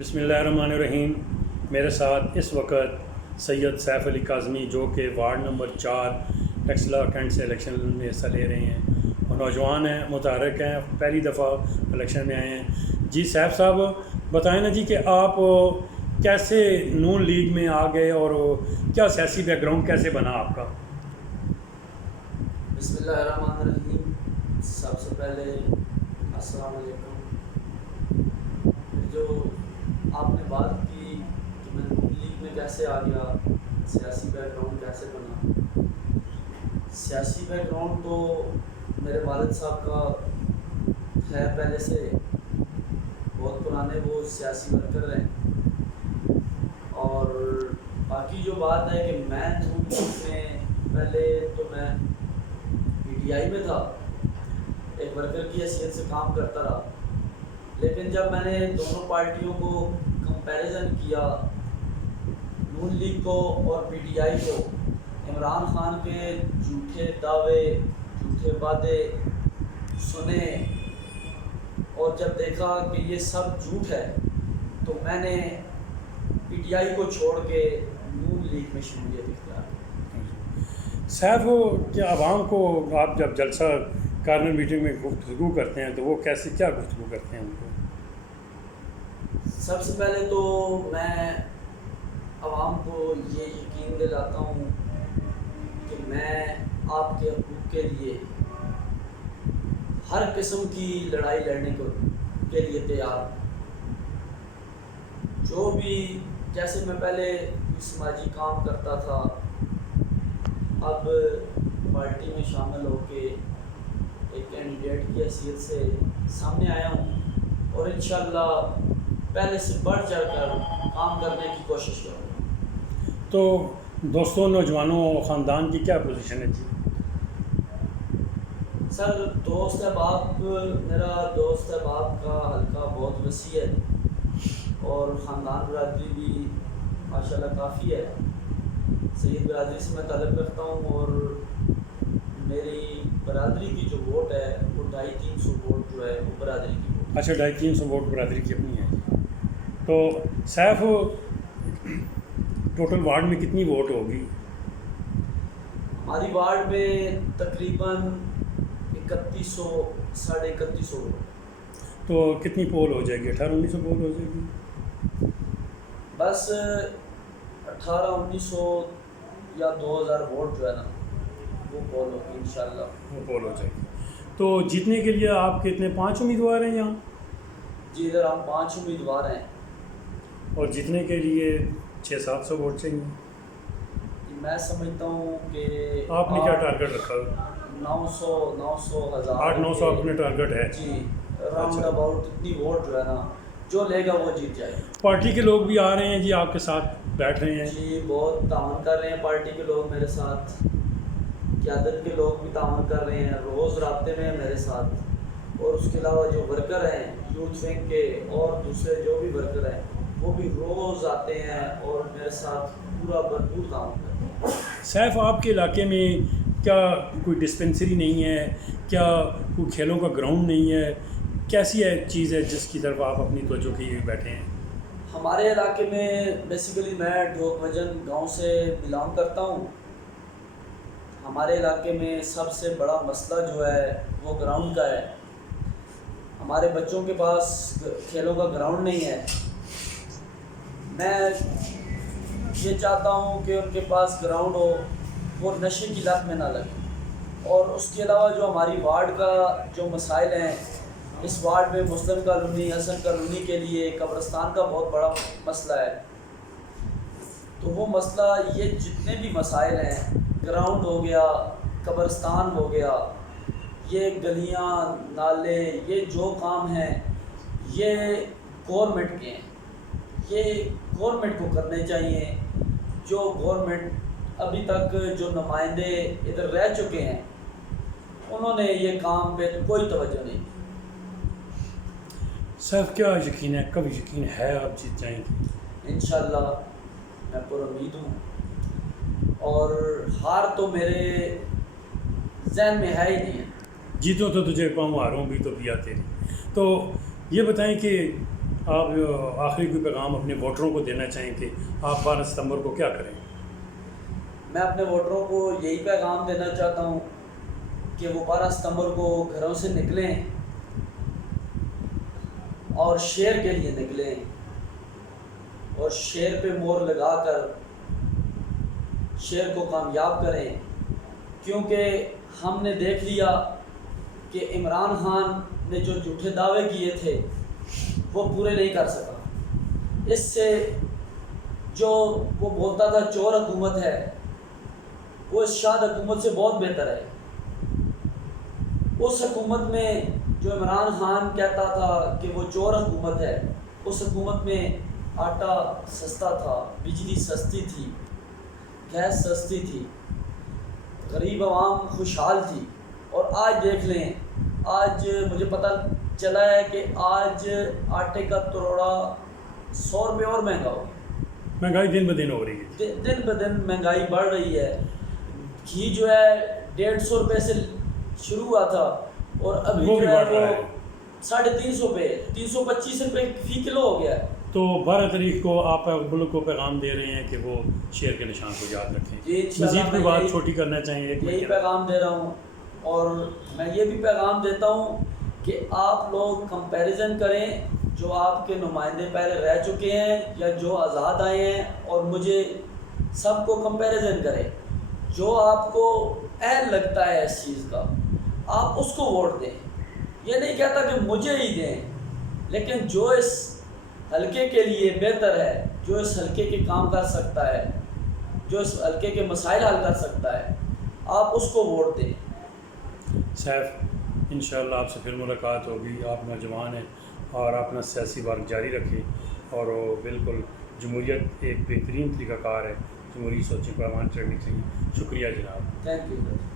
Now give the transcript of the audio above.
بسم اللہ الرحمن الرحیم۔ میرے ساتھ اس وقت سید سیف علی کاظمی جو کہ وارڈ نمبر 4 ٹیکسلا کینٹ سے الیکشن میں حصہ لے رہے ہیں اور نوجوان ہیں، متحرک ہیں، پہلی دفعہ الیکشن میں آئے ہیں۔ جی سیف صاحب بتائیں نا جی کہ آپ کیسے نون لیگ میں آ گئے اور کیا سیاسی بیک گراؤنڈ کیسے بنا آپ کا؟ بسم اللہ الرحمن الرحیم۔ سب سے پہلے السلام علیکم۔ جو آپ نے بات کی کہ میں نون لیگ میں کیسے آ گیا، سیاسی بیک گراؤنڈ کیسے بنا۔ سیاسی بیک گراؤنڈ تو میرے والد صاحب کا ہے پہلے سے، بہت پرانے وہ سیاسی ورکر ہیں۔ اور باقی جو بات ہے کہ میں نون لیگ میں پہلے تو میں PTI میں تھا، ایک ورکر کی حیثیت سے کام کرتا رہا، لیکن جب میں نے دونوں پارٹیوں کو کمپیریزن کیا، نون لیگ کو اور PTI کو، عمران خان کے جھوٹے دعوے، جھوٹے وعدے سنے اور جب دیکھا کہ یہ سب جھوٹ ہے تو میں نے PTI کو چھوڑ کے نون لیگ میں شمولیت اختیار کی۔ سیف کیا عوام کو آپ جب جلسہ کارنر میٹنگ میں گفتگو کرتے ہیں تو وہ کیا گفتگو کرتے ہیں ان کو؟ سب سے پہلے تو میں عوام کو یہ یقین دلاتا ہوں کہ میں آپ کے حقوق کے لیے ہر قسم کی لڑائی لڑنے کے لیے تیار ہوں۔ جو بھی جیسے میں پہلے سماجی کام کرتا تھا، اب پارٹی میں شامل ہو کے ایک کینڈیڈیٹ کی حیثیت سے سامنے آیا ہوں اور انشاءاللہ پہلے سے بڑھ چڑھ کر کام کرنے کی کوشش کروں گا۔ تو دوستوں، نوجوانوں، خاندان کی کیا پوزیشن ہے جی؟ سر دوست احباب، میرا دوست احباب کا حلقہ بہت وسیع ہے اور خاندان برادری بھی ماشاءاللہ کافی ہے۔ سید برادری سے میں تعلق رکھتا ہوں اور میری برادری کی جو ووٹ ہے وہ 250-300 ووٹ جو ہے وہ برادری کی ووٹ۔ اچھا، 250-300 ووٹ برادری کی اپنی ہے جی۔ تو سیف ٹوٹل وارڈ میں کتنی ووٹ ہوگی؟ ہماری وارڈ میں تقریباً 3100 ساڑھے 3100 ووٹ۔ تو کتنی پول ہو جائے گی؟ 1800-1900 پول ہو جائے گی؟ بس 1800-1900 یا 2000 ووٹ جو ہے نا وہ پول ہوگی انشاءاللہ۔ وہ پول ہو جائے گی۔ تو جیتنے کے لیے آپ کتنے 5 امیدوار ہیں یہاں؟ جی ادھر ہم 5 امیدوار ہیں اور جیتنے کے لیے 600-700 ووٹ چاہیے۔ میں سمجھتا ہوں کہ آپ نے کیا ٹارگٹ رکھا؟ 900 ہزار 800-900 اپنے ٹارگٹ ہے جی، راؤنڈ اباؤٹ اتنی ووٹ جو ہے نا جو لے گا وہ جیت جائے گا۔ پارٹی کے لوگ بھی آ رہے ہیں جی، آپ کے ساتھ بیٹھ رہے ہیں؟ جی بہت تعاون کر رہے ہیں پارٹی کے لوگ میرے ساتھ، قیادت کے لوگ بھی تعاون کر رہے ہیں، روز رابطے میں ہیں میرے ساتھ۔ اور اس کے علاوہ جو ورکر ہیں یوتھ ونگ کے اور دوسرے جو بھی ورکر ہیں وہ بھی روز آتے ہیں اور میرے ساتھ پورا بھرپور تعاون کرتے ہیں۔ سیف، آپ کے علاقے میں کیا کوئی ڈسپنسری نہیں ہے؟ کیا کوئی کھیلوں کا گراؤنڈ نہیں ہے؟ کیسی ہے چیز ہے جس کی طرف آپ اپنی توجہ کیے بیٹھے ہیں؟ ہمارے علاقے میں بیسیکلی میں ڈھوک وجن گاؤں سے بلانگ کرتا ہوں۔ ہمارے علاقے میں سب سے بڑا مسئلہ جو ہے وہ گراؤنڈ کا ہے۔ ہمارے بچوں کے پاس کھیلوں کا گراؤنڈ نہیں ہے۔ میں یہ چاہتا ہوں کہ ان کے پاس گراؤنڈ ہو، وہ نشے کی لت میں نہ لگے۔ اور اس کے علاوہ جو ہماری وارڈ کا جو مسائل ہیں، اس وارڈ میں مسلم کالونی، حسن کالونی کے لیے قبرستان کا بہت بڑا مسئلہ ہے۔ تو وہ مسئلہ، یہ جتنے بھی مسائل ہیں، گراؤنڈ ہو گیا، قبرستان ہو گیا، یہ گلیاں نالے، یہ جو کام ہیں یہ گورنمنٹ کے ہیں، یہ گورنمنٹ کو کرنے چاہیے۔ جو گورنمنٹ ابھی تک جو نمائندے ادھر رہ چکے ہیں انہوں نے یہ کام پہ کوئی توجہ نہیں دی۔ سیف کیا یقین ہے، کب یقین ہے آپ جیت جائیں گے؟ انشاءاللہ میں پر امید ہوں اور ہار تو میرے ذہن میں ہے ہی نہیں ہے۔ جیتوں تو تجھے پاؤں، ہاروں بھی تو پیا تیری۔ تو یہ بتائیں کہ آپ آخری کوئی پیغام اپنے ووٹروں کو دینا چاہیں کہ آپ 12 ستمبر کو کیا کریں؟ میں اپنے ووٹروں کو یہی پیغام دینا چاہتا ہوں کہ وہ 12 ستمبر کو گھروں سے نکلیں اور شیر کے لیے نکلیں اور شیر پہ مور لگا کر شیر کو کامیاب کریں، کیونکہ ہم نے دیکھ لیا کہ عمران خان نے جو جھوٹے دعوے کیے تھے وہ پورے نہیں کر سکا۔ اس سے جو وہ بولتا تھا چور حکومت ہے، وہ اس شاد حکومت سے بہت بہتر ہے۔ اس حکومت میں جو عمران خان کہتا تھا کہ وہ چور حکومت ہے، اس حکومت میں آٹا سستا تھا، بجلی سستی تھی، گیس سستی تھی، غریب عوام خوشحال تھی۔ اور آج دیکھ لیں، آج مجھے پتہ چلا ہے کہ آج آٹے کا تروڑا 100 روپے اور مہنگا ہو گیا۔ مہنگائی دن بدن ہو رہی ہے، دن بدن مہنگائی بڑھ رہی ہے۔ گھی جو ہے 150 روپے سے شروع ہوا تھا اور ابھی وہ بھی جو ہے بڑھ رہا وہ ہے۔ 350 روپے 325 روپے فی کلو ہو گیا ہے۔ تو 12 تاریخ کو آپ ملک کو پیغام دے رہے ہیں کہ وہ شیر کے نشان کو یاد رکھیں۔ جی انشاءاللہ مزید کوئی میں بات یہی- چھوٹی کرنا چاہیں؟ یہی پیغام دے رہا ہوں، اور میں یہ بھی پیغام دیتا ہوں کہ آپ لوگ کمپیریزن کریں، جو آپ کے نمائندے پہلے رہ چکے ہیں یا جو آزاد آئے ہیں، اور مجھے سب کو کمپیریزن کریں۔ جو آپ کو اہل لگتا ہے اس چیز کا، آپ اس کو ووٹ دیں۔ یہ نہیں کہتا کہ مجھے ہی دیں، لیکن جو اس حلقے کے لیے بہتر ہے، جو اس حلقے کے کام کر سکتا ہے، جو اس حلقے کے مسائل حل کر سکتا ہے، آپ اس کو ووٹ دیں۔ سیف، انشاءاللہ آپ سے پھر ملاقات ہوگی۔ آپ نوجوان ہیں اور اپنا سیاسی ورک جاری رکھیں، اور وہ بالکل جمہوریت ایک بہترین طریقہ کار ہے، جمہوری سوچیں کو ایمان چڑھنی چاہیے۔ شکریہ جناب۔ Thank you.